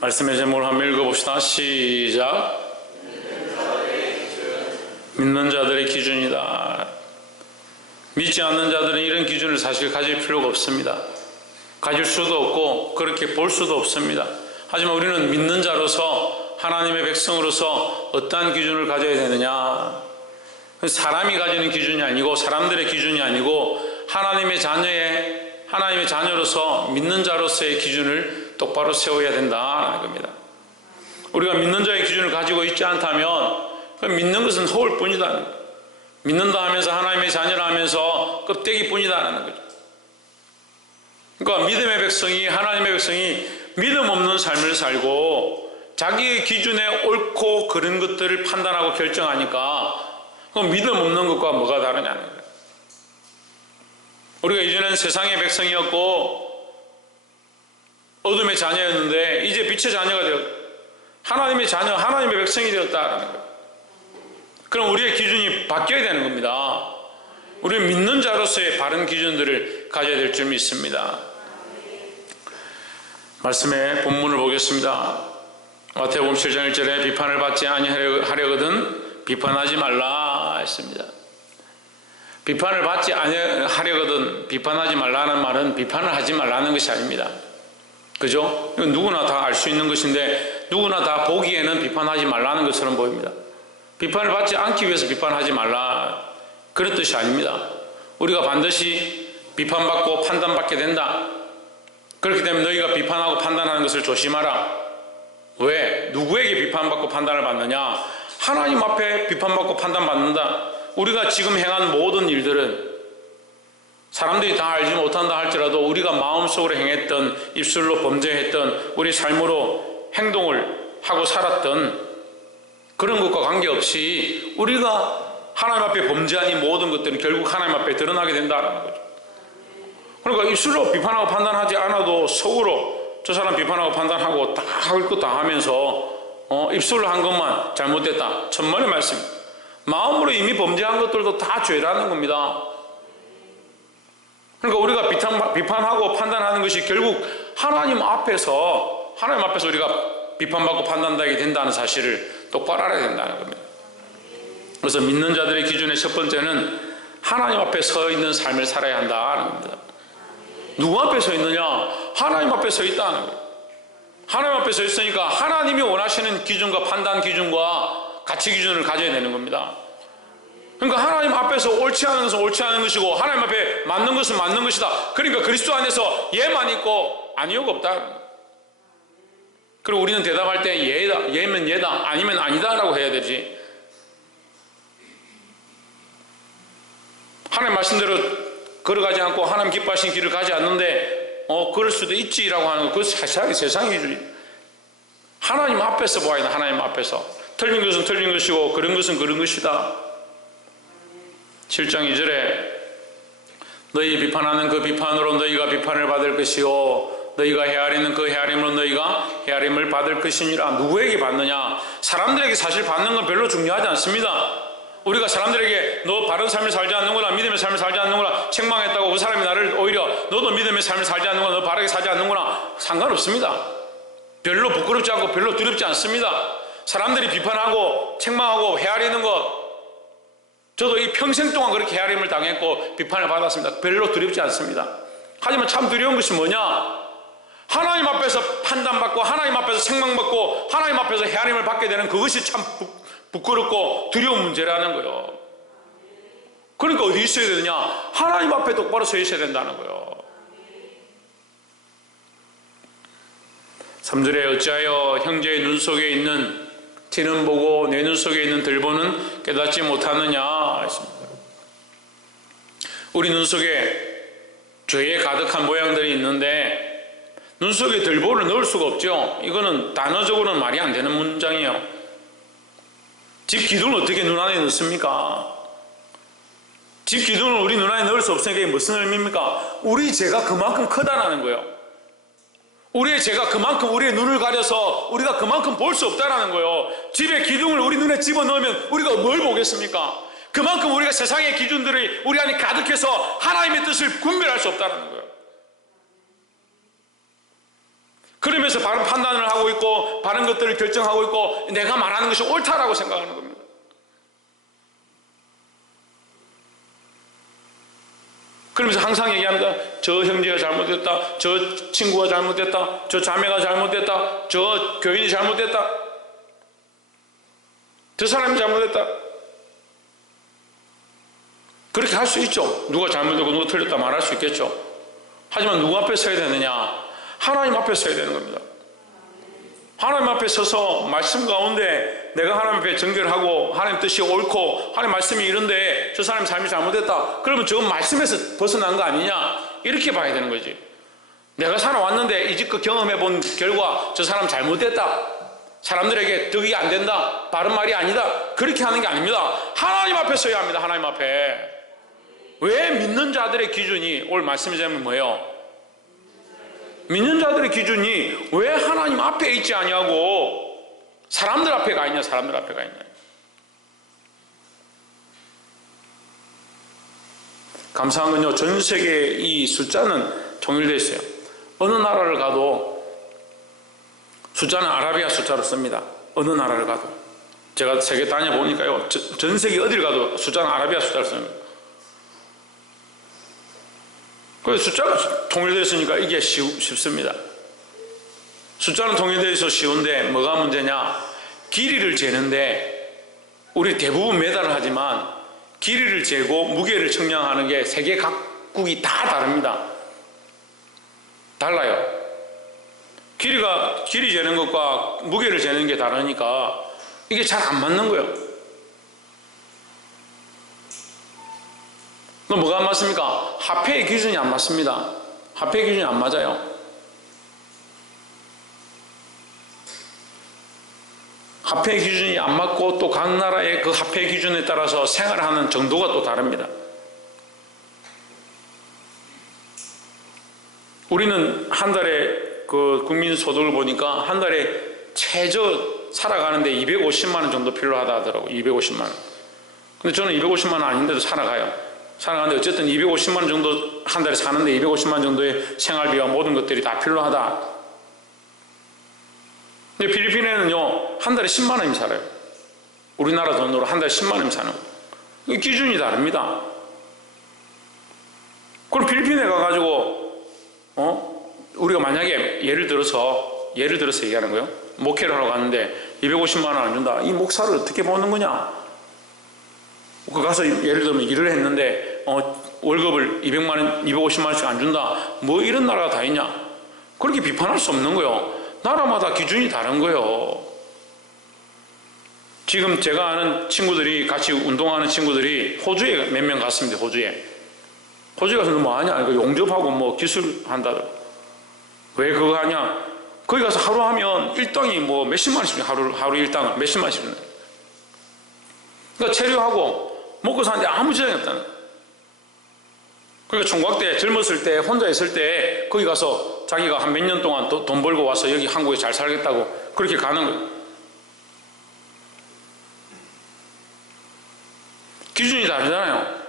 말씀의 제목을 한번 읽어봅시다. 시작. 믿는 자들의 기준이다. 믿지 않는 자들은 이런 기준을 사실 가질 필요가 없습니다. 가질 수도 없고 그렇게 볼 수도 없습니다. 하지만 우리는 믿는 자로서, 하나님의 백성으로서 어떠한 기준을 가져야 되느냐? 사람이 가지는 기준이 아니고, 사람들의 기준이 아니고, 하나님의 자녀로서 믿는 자로서의 기준을 똑바로 세워야 된다는 겁니다. 우리가 믿는 자의 기준을 가지고 있지 않다면 믿는 것은 허울 뿐이다. 믿는다 하면서 하나님의 자녀라 하면서 껍데기 뿐이다라는 거죠. 그러니까 믿음의 백성이, 하나님의 백성이 믿음 없는 삶을 살고 자기의 기준에 옳고 그른 것들을 판단하고 결정하니까 그럼 믿음 없는 것과 뭐가 다르냐는 거예요. 우리가 이전엔 세상의 백성이었고 어둠의 자녀였는데 이제 빛의 자녀가 되었다. 하나님의 자녀, 하나님의 백성이 되었다는 거예요. 그럼 우리의 기준이 바뀌어야 되는 겁니다. 우리는 믿는 자로서의 바른 기준들을 가져야 될 줄 믿습니다. 말씀의 본문을 보겠습니다. 마태복음 7장 1절에 비판을 받지 아니하려거든 비판하지 말라 했습니다. 비판을 받지 아니하려거든 비판하지 말라는 말은 비판을 하지 말라는 것이 아닙니다. 그죠? 이건 누구나 다 알 수 있는 것인데 누구나 다 보기에는 비판하지 말라는 것처럼 보입니다. 비판을 받지 않기 위해서 비판하지 말라, 그런 뜻이 아닙니다. 우리가 반드시 비판받고 판단받게 된다. 그렇기 때문에 너희가 비판하고 판단하는 것을 조심하라. 왜? 누구에게 비판받고 판단을 받느냐? 하나님 앞에 비판받고 판단받는다. 우리가 지금 행한 모든 일들은 사람들이 다 알지 못한다 할지라도 우리가 마음속으로 행했던, 입술로 범죄했던, 우리 삶으로 행동을 하고 살았던 그런 것과 관계없이 우리가 하나님 앞에 범죄한 이 모든 것들은 결국 하나님 앞에 드러나게 된다는 거죠. 그러니까 입술로 비판하고 판단하지 않아도 속으로 저 사람 비판하고 판단하고 다 할 것 다 하면서 입술로 한 것만 잘못됐다. 천만의 말씀입니다. 마음으로 이미 범죄한 것들도 다 죄라는 겁니다. 그러니까 우리가 비판하고 판단하는 것이 결국 하나님 앞에서 우리가 비판받고 판단하게 된다는 사실을 똑바로 알아야 된다는 겁니다. 그래서 믿는 자들의 기준의 첫 번째는 하나님 앞에 서 있는 삶을 살아야 한다는 겁니다. 누구 앞에 서 있느냐? 하나님 앞에 서 있다는 거예요. 하나님 앞에 서 있으니까 하나님이 원하시는 기준과 판단 기준과 가치 기준을 가져야 되는 겁니다. 그러니까 하나님 앞에서 옳지 않은 것은 옳지 않은 것이고 하나님 앞에 맞는 것은 맞는 것이다. 그러니까 그리스도 안에서 예만 있고 아니요가 없다. 그리고 우리는 대답할 때 예다, 예면 예다, 아니면 아니다라고 해야 되지. 하나님 말씀대로 걸어가지 않고 하나님 기뻐하신 길을 가지 않는데 그럴 수도 있지라고 하는 거, 그건 세상의 기준이. 하나님 앞에서 보아야 돼. 하나님 앞에서 틀린 것은 틀린 것이고 그런 것은 그런 것이다. 7장 2절에 너희 비판하는 그 비판으로 너희가 비판을 받을 것이요 너희가 헤아리는 그 헤아림으로 너희가 헤아림을 받을 것이니라. 누구에게 받느냐? 사람들에게 사실 받는 건 별로 중요하지 않습니다. 우리가 사람들에게 너 바른 삶을 살지 않는구나, 믿음의 삶을 살지 않는구나 책망했다고 그 사람이 나를 오히려 너도 믿음의 삶을 살지 않는구나, 너 바르게 살지 않는구나, 상관없습니다. 별로 부끄럽지 않고 별로 두렵지 않습니다. 사람들이 비판하고 책망하고 헤아리는 것, 저도 이 평생 동안 그렇게 헤아림을 당했고 비판을 받았습니다. 별로 두렵지 않습니다. 하지만 참 두려운 것이 뭐냐? 하나님 앞에서 판단받고 하나님 앞에서 책망받고 하나님 앞에서 헤아림을 받게 되는 그것이 참 부끄럽고 두려운 문제라는 거예요. 그러니까 어디 있어야 되느냐? 하나님 앞에 똑바로 서 있어야 된다는 거예요. 3절에 어찌하여 형제의 눈 속에 있는 티는 보고 내 눈 속에 있는 들보는 깨닫지 못하느냐 했습니다. 우리 눈 속에 죄에 가득한 모양들이 있는데 눈 속에 들보를 넣을 수가 없죠. 이거는 단어적으로는 말이 안 되는 문장이에요. 집 기둥을 어떻게 눈 안에 넣습니까? 집 기둥을 우리 눈 안에 넣을 수 없으니까 이게 무슨 의미입니까? 우리 죄가 그만큼 크다라는 거예요. 우리의 죄가 그만큼 우리의 눈을 가려서 우리가 그만큼 볼 수 없다라는 거예요. 집에 기둥을 우리 눈에 집어넣으면 우리가 뭘 보겠습니까? 그만큼 우리가 세상의 기준들이 우리 안에 가득해서 하나님의 뜻을 분별할 수 없다는 거예요. 그러면서 바른 판단을 하고 있고 바른 것들을 결정하고 있고 내가 말하는 것이 옳다라고 생각하는 겁니다. 그러면서 항상 얘기합니다. 저 형제가 잘못됐다, 저 친구가 잘못됐다, 저 자매가 잘못됐다, 저 교인이 잘못됐다, 저 사람이 잘못됐다. 그렇게 할 수 있죠. 누가 잘못되고 누가 틀렸다 말할 수 있겠죠. 하지만 누구 앞에 서야 되느냐? 하나님 앞에 서야 되는 겁니다. 하나님 앞에 서서 말씀 가운데 내가 하나님 앞에 정결하고 하나님 뜻이 옳고 하나님 말씀이 이런데 저 사람의 삶이 잘못됐다. 그러면 저건 말씀에서 벗어난 거 아니냐? 이렇게 봐야 되는 거지. 내가 살아왔는데 이제껏 경험해 본 결과 저 사람 잘못됐다. 사람들에게 득이 안 된다. 바른 말이 아니다. 그렇게 하는 게 아닙니다. 하나님 앞에 서야 합니다. 하나님 앞에. 왜 믿는 자들의 기준이 오늘 말씀이자면 뭐예요? 믿는 자들의 기준이 왜 하나님 앞에 있지 아니하고 사람들 앞에 가 있냐? 사람들 앞에 가 있냐? 감사한 건요, 전 세계 이 숫자는 통일되어 있어요. 어느 나라를 가도 숫자는 아라비아 숫자로 씁니다. 어느 나라를 가도. 제가 세계 다녀보니까요, 전 세계 어디를 가도 숫자는 아라비아 숫자를 씁니다. 그래서 숫자가 통일되어 있으니까 이게 쉽습니다. 숫자는 통일되어 있어서 쉬운데 뭐가 문제냐? 길이를 재는데 우리 대부분 매달을 하지만 길이를 재고 무게를 측량하는 게 세계 각국이 다 다릅니다. 달라요. 길이 재는 것과 무게를 재는 게 다르니까 이게 잘 안 맞는 거예요. 그럼 뭐가 안 맞습니까? 화폐의 기준이 안 맞습니다. 화폐의 기준이 안 맞아요. 화폐의 기준이 안 맞고 또 각 나라의 그 화폐 기준에 따라서 생활하는 정도가 또 다릅니다. 우리는 한 달에 그 국민 소득을 보니까 한 달에 최저 살아가는데 250만 원 정도 필요하다 하더라고요. 250만 원. 근데 저는 250만 원 아닌데도 살아가는데 어쨌든 250만 원 정도 한 달에 사는데 250만 원 정도의 생활비와 모든 것들이 다 필요하다. 근데 필리핀에는요, 한 달에 10만 원이면 살아요. 우리나라 돈으로 한 달에 10만 원이면 사는 거예요. 기준이 다릅니다. 그럼 필리핀에 가가지고, 우리가 만약에 예를 들어서 얘기하는 거예요. 목회를 하러 갔는데 250만 원 안 준다. 이 목사를 어떻게 보는 거냐? 그 가서 예를 들면 일을 했는데, 월급을 200만 원, 250만 원씩 안 준다. 뭐 이런 나라가 다 있냐? 그렇게 비판할 수 없는 거예요. 나라마다 기준이 다른 거예요. 지금 제가 아는 친구들이, 같이 운동하는 친구들이 호주에 몇 명 갔습니다. 호주에 가서 뭐 하냐? 용접하고 뭐 기술한다. 왜 그거 하냐? 거기 가서 하루 하면 일당이 뭐 몇십만 원씩, 하루 일당을 몇십만 원씩 준다. 그러니까 체류하고 먹고 사는데 아무 지장이 없다는 거예요. 그러니까 총각 때, 젊었을 때, 혼자 있을 때 거기 가서 자기가 한 몇 년 동안 돈 벌고 와서 여기 한국에 잘 살겠다고 그렇게 가는 거예요. 기준이 다르잖아요.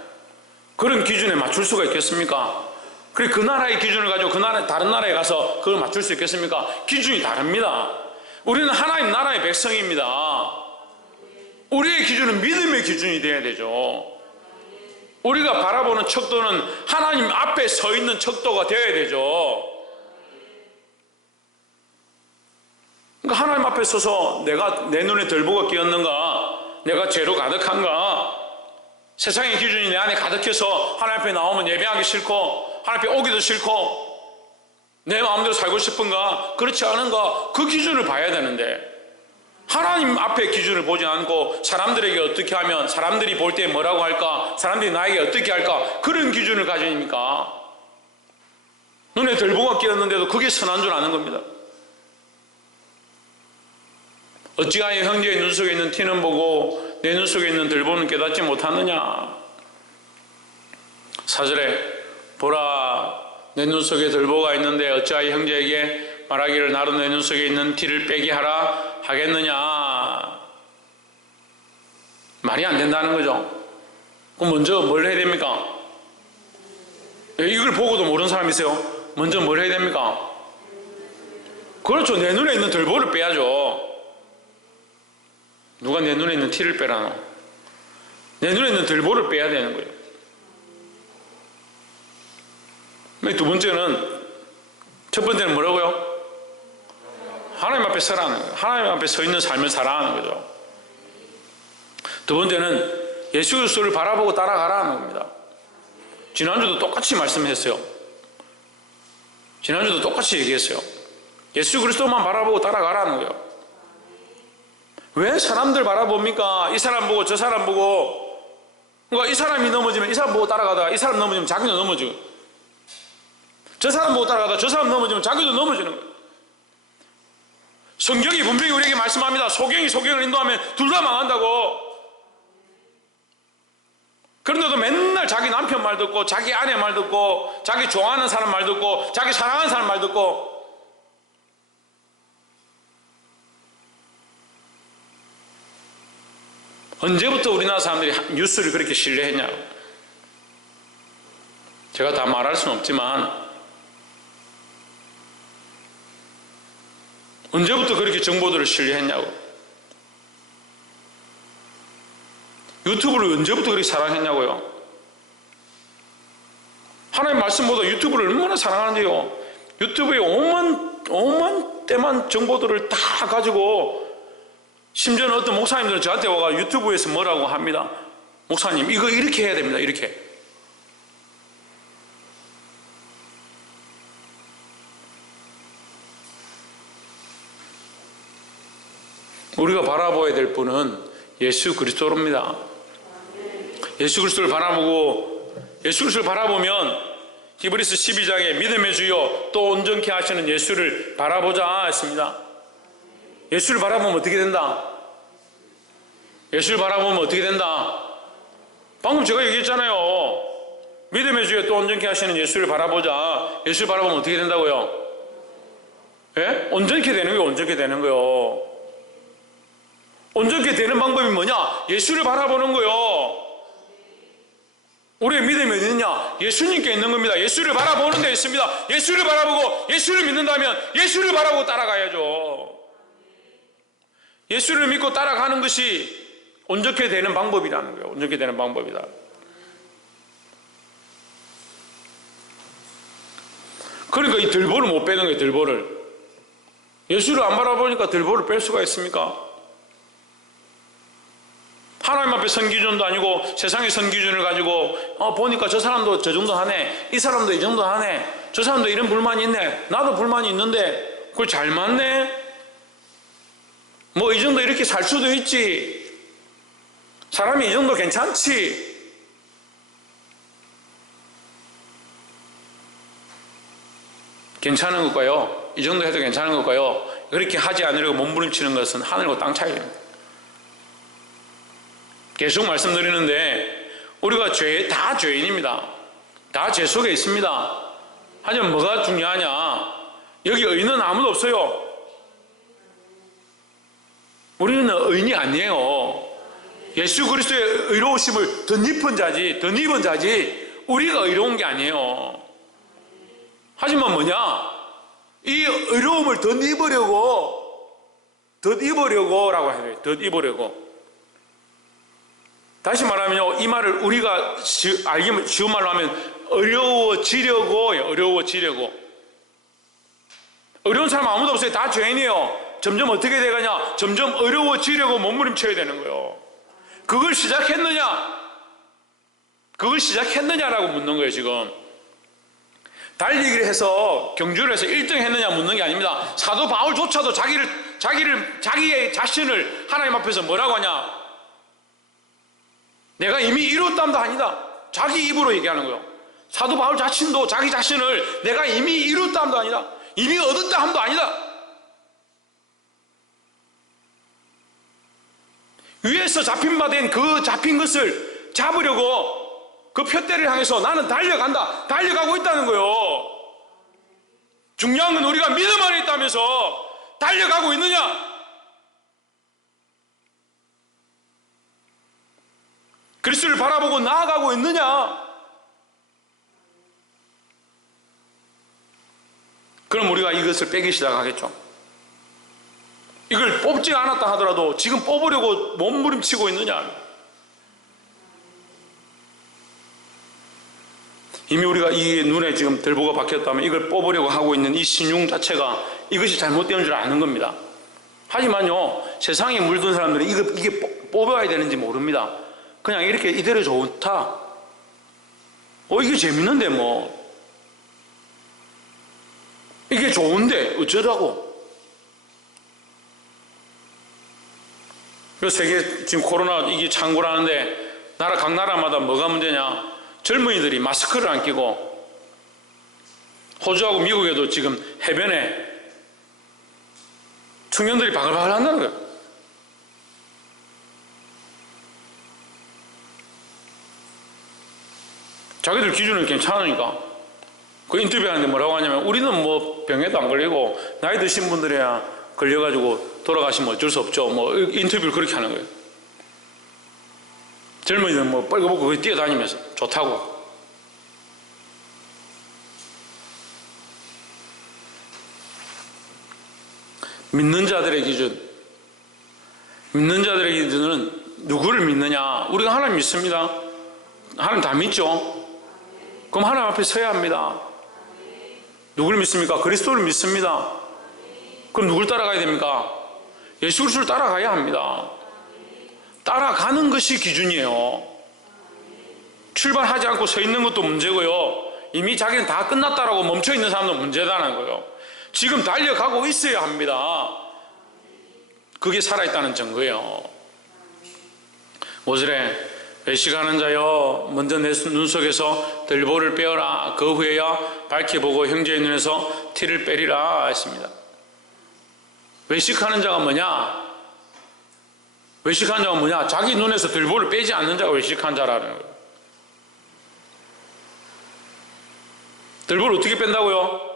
그런 기준에 맞출 수가 있겠습니까? 그래, 그 나라의 기준을 가지고 다른 나라에 가서 그걸 맞출 수 있겠습니까? 기준이 다릅니다. 우리는 하나님 나라의 백성입니다. 우리의 기준은 믿음의 기준이 되어야 되죠. 우리가 바라보는 척도는 하나님 앞에 서 있는 척도가 되어야 되죠. 그러니까 하나님 앞에 서서 내가 내 눈에 들보가 끼었는가, 내가 죄로 가득한가, 세상의 기준이 내 안에 가득해서 하나님 앞에 나오면 예배하기 싫고 하나님 앞에 오기도 싫고 내 마음대로 살고 싶은가, 그렇지 않은가, 그 기준을 봐야 되는데 하나님 앞에 기준을 보지 않고 사람들에게 어떻게 하면 사람들이 볼 때 뭐라고 할까, 사람들이 나에게 어떻게 할까, 그런 기준을 가지니까 눈에 들보가 끼었는데도 그게 선한 줄 아는 겁니다. 어찌하여 형제의 눈 속에 있는 티는 보고 내 눈 속에 있는 들보는 깨닫지 못하느냐. 4절에 보라, 내 눈 속에 들보가 있는데 어찌하여 형제에게 말하기를 나로 내 눈 속에 있는 티를 빼게 하라 하겠느냐. 말이 안 된다는 거죠. 그럼 먼저 뭘 해야 됩니까? 이걸 보고도 모르는 사람이 있어요. 먼저 뭘 해야 됩니까? 그렇죠. 내 눈에 있는 들보를 빼야죠. 내 눈에 있는 티를 빼라노? 내 눈에 있는 들보를 빼야 되는 거예요. 두 번째는, 첫 번째는 뭐라고요? 하나님 앞에 서라는 거예요. 하나님 앞에 서 있는 삶을 살아가는 거죠. 두 번째는 예수 그리스도를 바라보고 따라가라는 겁니다. 지난주도 똑같이 말씀했어요. 지난주도 똑같이 얘기했어요. 예수 그리스도만 바라보고 따라가라는 거예요. 왜 사람들 바라봅니까? 이 사람 보고 저 사람 보고, 그러니까 이 사람이 넘어지면 이 사람 보고 따라가다가 이 사람 넘어지면 자기도 넘어지고, 저 사람 보고 따라가다가 저 사람 넘어지면 자기도 넘어지는 거예요. 성경이 분명히 우리에게 말씀합니다. 소경이 소경을 인도하면 둘 다 망한다고. 그런데도 맨날 자기 남편 말 듣고, 자기 아내 말 듣고, 자기 좋아하는 사람 말 듣고, 자기 사랑하는 사람 말 듣고. 언제부터 우리나라 사람들이 뉴스를 그렇게 신뢰했냐고. 제가 다 말할 수는 없지만 언제부터 그렇게 정보들을 신뢰했냐고. 유튜브를 언제부터 그렇게 사랑했냐고요. 하나님 말씀보다 유튜브를 얼마나 사랑하는데요. 유튜브에 오만 때만 정보들을 다 가지고, 심지어는 어떤 목사님들은 저한테 와가 유튜브에서 뭐라고 합니다. 목사님, 이거 이렇게 해야 됩니다. 이렇게. 우리가 바라봐야 될 분은 예수 그리스도입니다. 예수 그리스도를 바라보면 히브리서 12장에 믿음의 주요 또 온전케 하시는 예수를 바라보자 했습니다. 예수를 바라보면 어떻게 된다? 예수를 바라보면 어떻게 된다? 방금 제가 얘기했잖아요. 믿음의 주요 또 온전케 하시는 예수를 바라보자. 예수를 바라보면 어떻게 된다고요? 예? 온전케 되는 거예요. 온전케 되는 거요. 온전케 되는 방법이 뭐냐? 예수를 바라보는 거요. 우리의 믿음이 어디 있느냐? 예수님께 있는 겁니다. 예수를 바라보는 데 있습니다. 예수를 바라보고 예수를 믿는다면 예수를 바라보고 따라가야죠. 예수를 믿고 따라가는 것이 온전케 되는 방법이라는 거예요. 온전케 되는 방법이다. 그러니까 이 들보를 못 빼는 거예요. 들보를. 예수를 안 바라보니까 들보를 뺄 수가 있습니까? 하나님 앞에 선 기준도 아니고 세상의 선 기준을 가지고 보니까 저 사람도 저 정도 하네, 이 사람도 이 정도 하네, 저 사람도 이런 불만이 있네, 나도 불만이 있는데 그걸 잘 맞네, 뭐 이 정도 이렇게 살 수도 있지, 사람이 이 정도 괜찮지. 괜찮은 것과요, 이 정도 해도 괜찮은 것과요, 그렇게 하지 않으려고 몸부림치는 것은 하늘과 땅 차이입니다. 계속 말씀드리는데 우리가 다 죄인입니다. 다 죄 속에 있습니다. 하지만 뭐가 중요하냐? 여기 의인은 아무도 없어요. 우리는 의인이 아니에요. 예수 그리스도의 의로우심을 덧입은 자지 우리가 의로운 게 아니에요. 하지만 뭐냐? 이 의로움을 덧입으려고라고 해야 돼요. 덧입으려고. 다시 말하면요, 이 말을 우리가 알기면 쉬운 말로 하면 어려워지려고요. 어려워지려고. 어려운 사람 아무도 없어요. 다 죄인이에요. 점점 어떻게 돼가냐? 점점 어려워지려고 몸부림쳐야 되는 거예요. 그걸 시작했느냐라고 묻는 거예요. 지금 달리기를 해서 경주를 해서 1등 했느냐 묻는 게 아닙니다. 사도 바울조차도 자기의 자신을 하나님 앞에서 뭐라고 하냐? 내가 이미 이뤘담도 아니다. 자기 입으로 얘기하는 거예요. 사도 바울 자신도 자기 자신을 내가 이미 이뤘담도 아니다, 이미 얻었다 함도 아니다. 위에서 잡힌 바 된 그 잡힌 것을 잡으려고 그 표대를 향해서 나는 달려가고 있다는 거예요. 중요한 건 우리가 믿음 안에 있다면서 달려가고 있느냐? 그리스도를 바라보고 나아가고 있느냐? 그럼 우리가 이것을 빼기 시작하겠죠. 이걸 뽑지 않았다 하더라도 지금 뽑으려고 몸부림치고 있느냐. 이미 우리가 이 눈에 지금 들보가 박혔다면 이걸 뽑으려고 하고 있는 이 신용 자체가 이것이 잘못되는 줄 아는 겁니다. 하지만요, 세상에 물든 사람들은 이게 뽑아야 되는지 모릅니다. 그냥 이렇게 이대로 좋다. 이게 재밌는데 뭐. 이게 좋은데 어쩌라고. 세계 지금 코로나 이게 창궐하는데 각 나라마다 뭐가 문제냐. 젊은이들이 마스크를 안 끼고, 호주하고 미국에도 지금 해변에 청년들이 바글바글 한다는 거예요. 자기들 기준은 괜찮으니까. 그 인터뷰하는데 뭐라고 하냐면, 우리는 뭐 병에도 안 걸리고 나이 드신 분들이야 걸려가지고 돌아가시면 어쩔 수 없죠. 뭐 인터뷰를 그렇게 하는 거예요. 젊은이들은 뭐 뻘거벗고 뛰어다니면서 좋다고. 믿는 자들의 기준은 누구를 믿느냐. 우리가 하나님 믿습니다. 하나님 다 믿죠. 그럼 하나님 앞에 서야 합니다. 누구를 믿습니까? 그리스도를 믿습니다. 그럼 누굴 따라가야 됩니까? 예수 그리스도를 따라가야 합니다. 따라가는 것이 기준이에요. 출발하지 않고 서 있는 것도 문제고요. 이미 자기는 다 끝났다라고 멈춰 있는 사람도 문제다는 거예요. 지금 달려가고 있어야 합니다. 그게 살아있다는 증거예요. 5절에 외식하는 자여 먼저 내 눈 속에서 들보를 빼어라. 그 후에야 밝히 보고 형제의 눈에서 티를 빼리라 했습니다. 외식하는 자가 뭐냐? 외식하는 자가 뭐냐? 자기 눈에서 들보를 빼지 않는 자가 외식한 자라는 거예요. 들보를 어떻게 뺀다고요?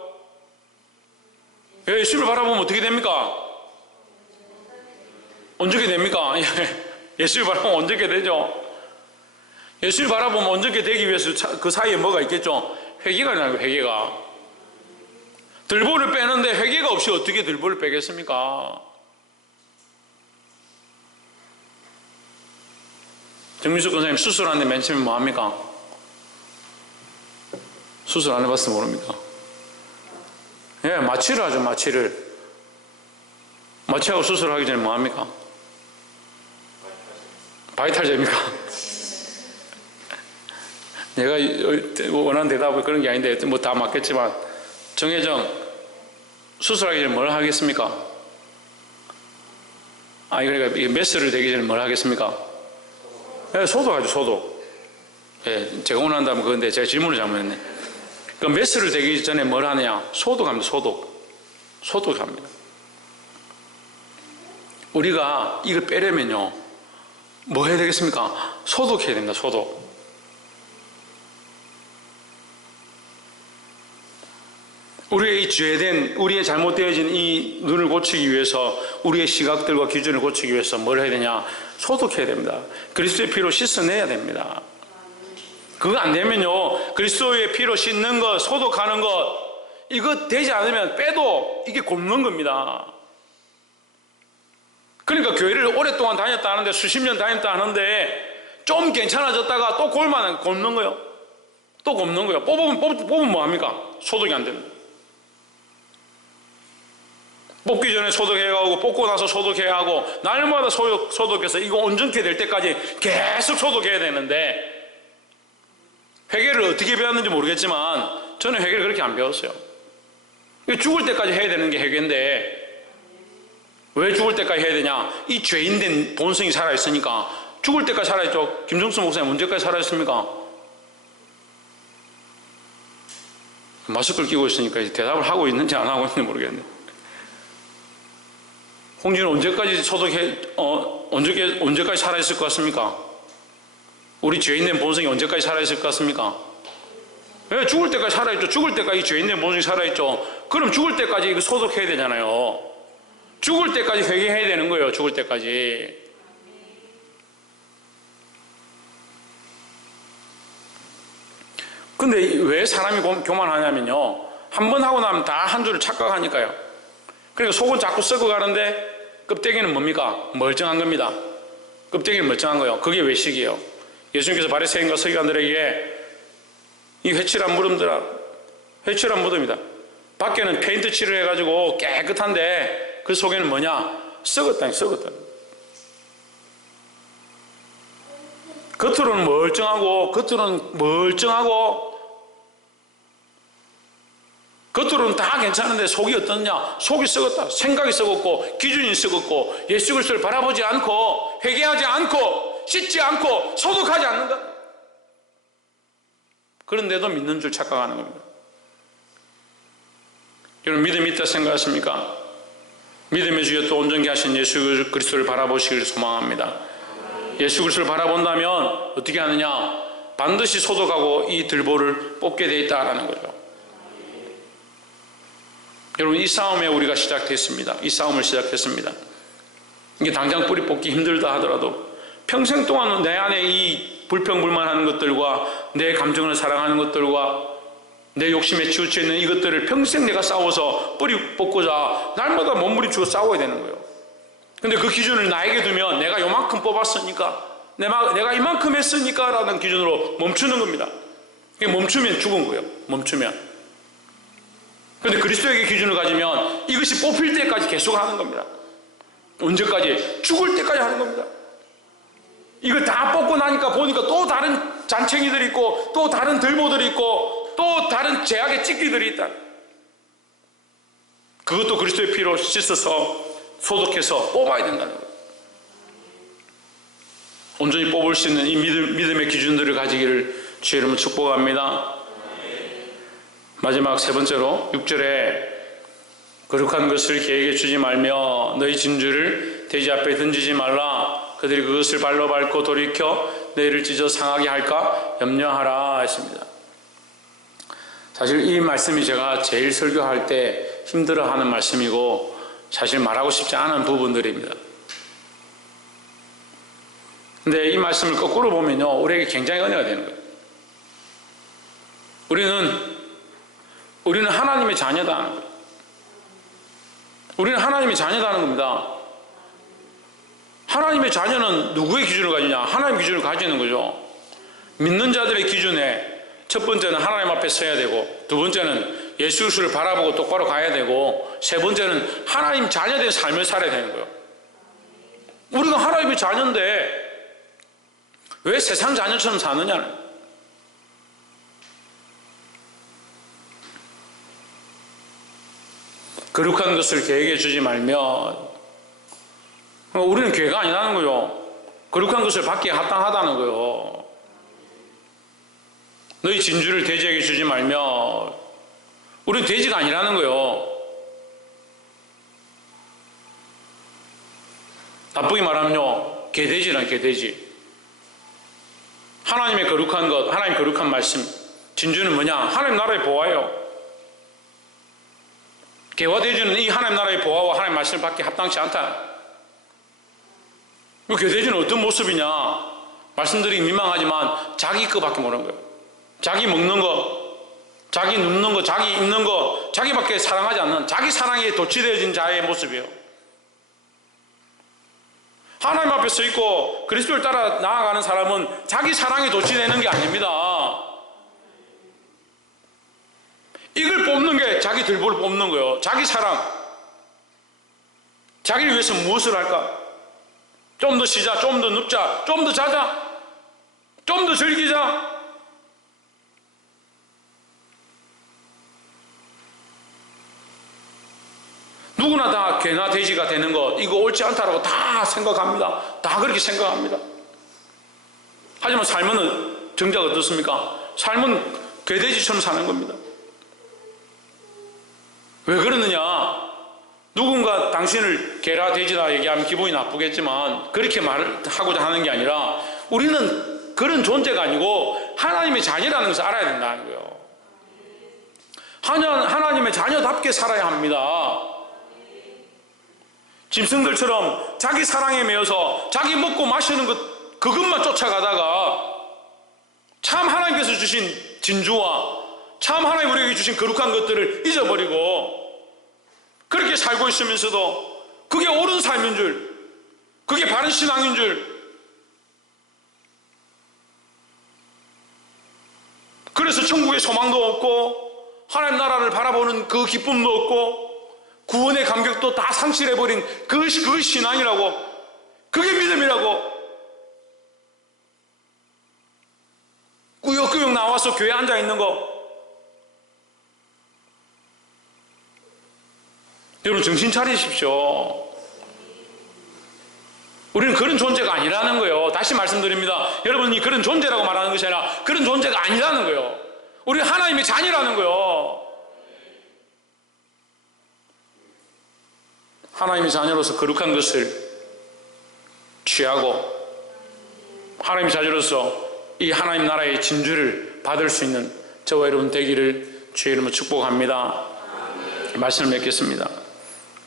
예수를 바라보면 어떻게 됩니까? 온전하게 됩니까? 예수를 바라보면 온전하게 되죠. 예수를 바라보면 온전하게 되기 위해서 그 사이에 뭐가 있겠죠? 회개가 나는 거예요. 회개가. 들보를 빼는데 회개가 없이 어떻게 들보를 빼겠습니까? 정민숙 권사님 수술하는데 맨 처음에 뭐 합니까? 수술 안 해봤으면 모릅니까? 마취를 하죠. 마취하고 수술하기 전에 뭐 합니까? 바이탈제입니까? 내가 원하는 대답은 그런 게 아닌데 뭐 다 맞겠지만, 정혜정 수술하기 전에 뭘 하겠습니까? 그러니까 메스를 대기 전에 뭘 하겠습니까? 소독하죠. 소독. 제가 원한다면 그건데 제가 질문을 잘못했네. 그 메스를 대기 전에 뭘 하느냐? 소독합니다. 소독합니다. 우리가 이걸 빼려면요, 뭐 해야 되겠습니까? 소독해야 됩니다. 소독. 우리의 이 죄된, 우리의 잘못되어진 이 눈을 고치기 위해서, 우리의 시각들과 기준을 고치기 위해서 뭘 해야 되냐? 소독해야 됩니다. 그리스도의 피로 씻어내야 됩니다. 그거 안 되면요, 그리스도의 피로 씻는 것, 소독하는 것, 이거 되지 않으면 빼도 이게 곪는 겁니다. 그러니까 교회를 오랫동안 다녔다 하는데, 수십 년 다녔다 하는데 좀 괜찮아졌다가 또 곪는 거예요. 또 곪는 거예요. 뽑으면 뭐 합니까? 소독이 안 됩니다. 뽑기 전에 소독해야 하고, 뽑고 나서 소독해야 하고, 날마다 소독해서 이거 온전케 될 때까지 계속 소독해야 되는데, 회개를 어떻게 배웠는지 모르겠지만 저는 회개를 그렇게 안 배웠어요. 죽을 때까지 해야 되는 게 회개인데, 왜 죽을 때까지 해야 되냐? 이 죄인된 본성이 살아있으니까. 죽을 때까지 살아있죠. 김정수 목사님 언제까지 살아있습니까? 마스크를 끼고 있으니까 대답을 하고 있는지 안 하고 있는지 모르겠네. 홍진은 언제까지 언제까지 살아있을 것 같습니까? 우리 죄인된 본성이 언제까지 살아있을 것 같습니까? 왜? 죽을 때까지 살아있죠. 죽을 때까지 죄인된 본성이 살아있죠. 그럼 죽을 때까지 이거 소독해야 되잖아요. 죽을 때까지 회개해야 되는 거예요. 죽을 때까지. 근데 왜 사람이 교만하냐면요, 한 번 하고 나면 다 한 줄을 착각하니까요. 그러니까 속은 자꾸 썩어가는데 껍데기는 뭡니까? 멀쩡한 겁니다. 껍데기는 멀쩡한 거예요. 그게 외식이에요. 예수님께서 바리새인과 서기관들에게 이 회칠한 무덤들아, 회칠한 무덤이다. 밖에는 페인트 칠을 해가지고 깨끗한데 그 속에는 뭐냐? 썩었다. 겉으로는 겉으로는 다 괜찮은데 속이 어떻냐? 속이 썩었다. 생각이 썩었고 기준이 썩었고 예수 그리스도를 바라보지 않고 회개하지 않고 씻지 않고 소독하지 않는다. 그런데도 믿는 줄 착각하는 겁니다. 여러분, 믿음이 있다 생각하십니까? 믿음의 주여 또 온전케 하신 예수 그리스도를 바라보시길 소망합니다. 예수 그리스도를 바라본다면 어떻게 하느냐? 반드시 소독하고 이 들보를 뽑게 되어 있다라는 거죠. 여러분, 이 싸움에 우리가 시작됐습니다. 이 싸움을 시작했습니다. 이게 당장 뿌리 뽑기 힘들다 하더라도 평생 동안 내 안에 이 불평불만하는 것들과 내 감정을 사랑하는 것들과 내 욕심에 치우쳐 있는 이것들을 평생 내가 싸워서 뿌리 뽑고자 날마다 몸부림치고 싸워야 되는 거예요. 근데 그 기준을 나에게 두면 내가 요만큼 뽑았으니까 내가 이만큼 했으니까 라는 기준으로 멈추는 겁니다. 멈추면 죽은 거예요. 멈추면. 근데 그리스도에게 기준을 가지면 이것이 뽑힐 때까지 계속 하는 겁니다. 언제까지? 죽을 때까지 하는 겁니다. 이걸 다 뽑고 나니까 보니까 또 다른 잔챙이들이 있고 또 다른 들보들이 있고 또 다른 제약의 찌끼들이 있다. 그것도 그리스도의 피로 씻어서 소독해서 뽑아야 된다는 거예요. 온전히 뽑을 수 있는 이 믿음의 기준들을 가지기를 주의 이름으로 축복합니다. 마지막 세 번째로 6절에 거룩한 것을 개에게 주지 말며 너희 진주를 돼지 앞에 던지지 말라. 그들이 그것을 발로 밟고 돌이켜 너희를 찢어 상하게 할까 염려하라 했습니다. 사실 이 말씀이 제가 제일 설교할 때 힘들어하는 말씀이고 사실 말하고 싶지 않은 부분들입니다. 근데 이 말씀을 거꾸로 보면요, 우리에게 굉장히 은혜가 되는 거예요. 우리는 하나님의 자녀다는 거예요. 우리는 하나님의 자녀다는 겁니다. 하나님의 자녀는 누구의 기준을 가지냐? 하나님의 기준을 가지는 거죠. 믿는 자들의 기준에 첫 번째는 하나님 앞에 서야 되고, 두 번째는 예수 그리스도를 바라보고 똑바로 가야 되고, 세 번째는 하나님 자녀된 삶을 살아야 되는 거예요. 우리가 하나님의 자녀인데 왜 세상 자녀처럼 사느냐는. 거룩한 것을 계획해 주지 말며, 우리는 죄가 아니라는 거요. 거룩한 것을 받기에 합당하다는 거요. 너희 진주를 돼지에게 주지 말며, 우리는 돼지가 아니라는 거요. 나쁘게 말하면요, 개돼지란 개돼지. 하나님의 거룩한 것, 하나님 거룩한 말씀, 진주는 뭐냐? 하나님 나라의 보화예요. 개와 돼지는 이 하나님 나라의 보화와 하나님 말씀을 받기 합당치 않다. 그 개돼지는 어떤 모습이냐? 말씀드리기 민망하지만 자기 거밖에 모르는 거예요. 자기 먹는 거, 자기 눕는 거, 자기 입는 거, 자기밖에 사랑하지 않는, 자기 사랑에 도취되어진 자의 모습이에요. 하나님 앞에 서 있고 그리스도를 따라 나아가는 사람은 자기 사랑에 도취되는 게 아닙니다. 이걸 뽑는 게 자기 들보를 뽑는 거예요. 자기 사랑. 자기를 위해서 무엇을 할까? 좀 더 쉬자, 좀 더 눕자, 좀 더 자자, 좀 더 즐기자. 누구나 다 개나 돼지가 되는 것, 이거 옳지 않다라고 다 생각합니다. 다 그렇게 생각합니다. 하지만 삶은 정작 어떻습니까? 삶은 개돼지처럼 사는 겁니다. 왜 그러느냐? 누군가 당신을 개라 돼지다 얘기하면 기분이 나쁘겠지만 그렇게 말을 하고자 하는 게 아니라 우리는 그런 존재가 아니고 하나님의 자녀라는 것을 알아야 된다는 거예요. 하나님의 자녀답게 살아야 합니다. 짐승들처럼 자기 사랑에 매여서 자기 먹고 마시는 것 그것만 쫓아가다가 참 하나님께서 주신 진주와 참 하나님 우리에게 주신 거룩한 것들을 잊어버리고 그렇게 살고 있으면서도 그 그게 옳은 삶인 줄, 그게 바른 신앙인 줄. 그래서 천국의 소망도 없고 하나님 나라를 바라보는 그 기쁨도 없고 구원의 감격도 다 상실해버린 그 신앙이라고, 그게 믿음이라고. 꾸역꾸역 나와서 교회에 앉아있는 거. 여러분 정신 차리십시오. 우리는 그런 존재가 아니라는 거예요. 다시 말씀드립니다. 여러분이 그런 존재라고 말하는 것이 아니라 그런 존재가 아니라는 거예요. 우리는 하나님의 자녀라는 거예요. 하나님의 자녀로서 거룩한 것을 취하고 하나님의 자녀로서 이 하나님 나라의 진주를 받을 수 있는 저와 여러분 되기를 주의 이름으로 축복합니다. 말씀을 맺겠습니다.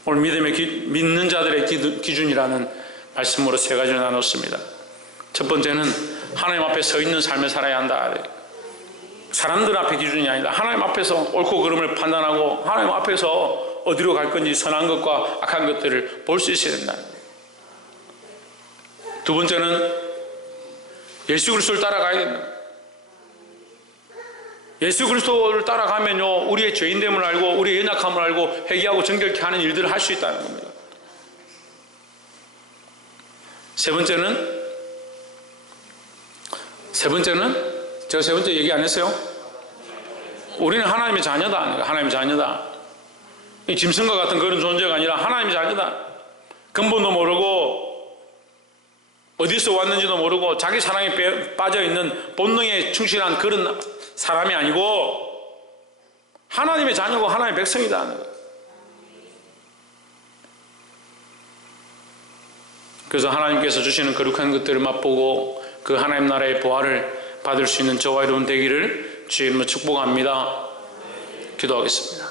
오늘 믿는 자들의 기준이라는 말씀으로 세 가지를 나눴습니다. 첫 번째는 하나님 앞에 서 있는 삶을 살아야 한다. 사람들 앞에 기준이 아니다. 하나님 앞에서 옳고 그름을 판단하고 하나님 앞에서 어디로 갈 건지 선한 것과 악한 것들을 볼 수 있어야 된다. 두 번째는 예수 그리스도를 따라가야 된다. 예수 그리스도를 따라가면요, 우리의 죄인됨을 알고 우리의 연약함을 알고 회개하고 정결케 하는 일들을 할 수 있다는 겁니다. 세 번째는 제가 세 번째 얘기 안 했어요? 우리는 하나님의 자녀다. 하나님의 자녀다. 이 짐승과 같은 그런 존재가 아니라 하나님의 자녀다. 근본도 모르고 어디서 왔는지도 모르고 자기 사랑에 빠져있는 본능에 충실한 그런 사람이 아니고 하나님의 자녀고 하나님의 백성이다. 그래서 하나님께서 주시는 거룩한 것들을 맛보고 그 하나님 나라의 보화를 받을 수 있는 저와 여러분 되기를 주의 이름으로 축복합니다. 기도하겠습니다.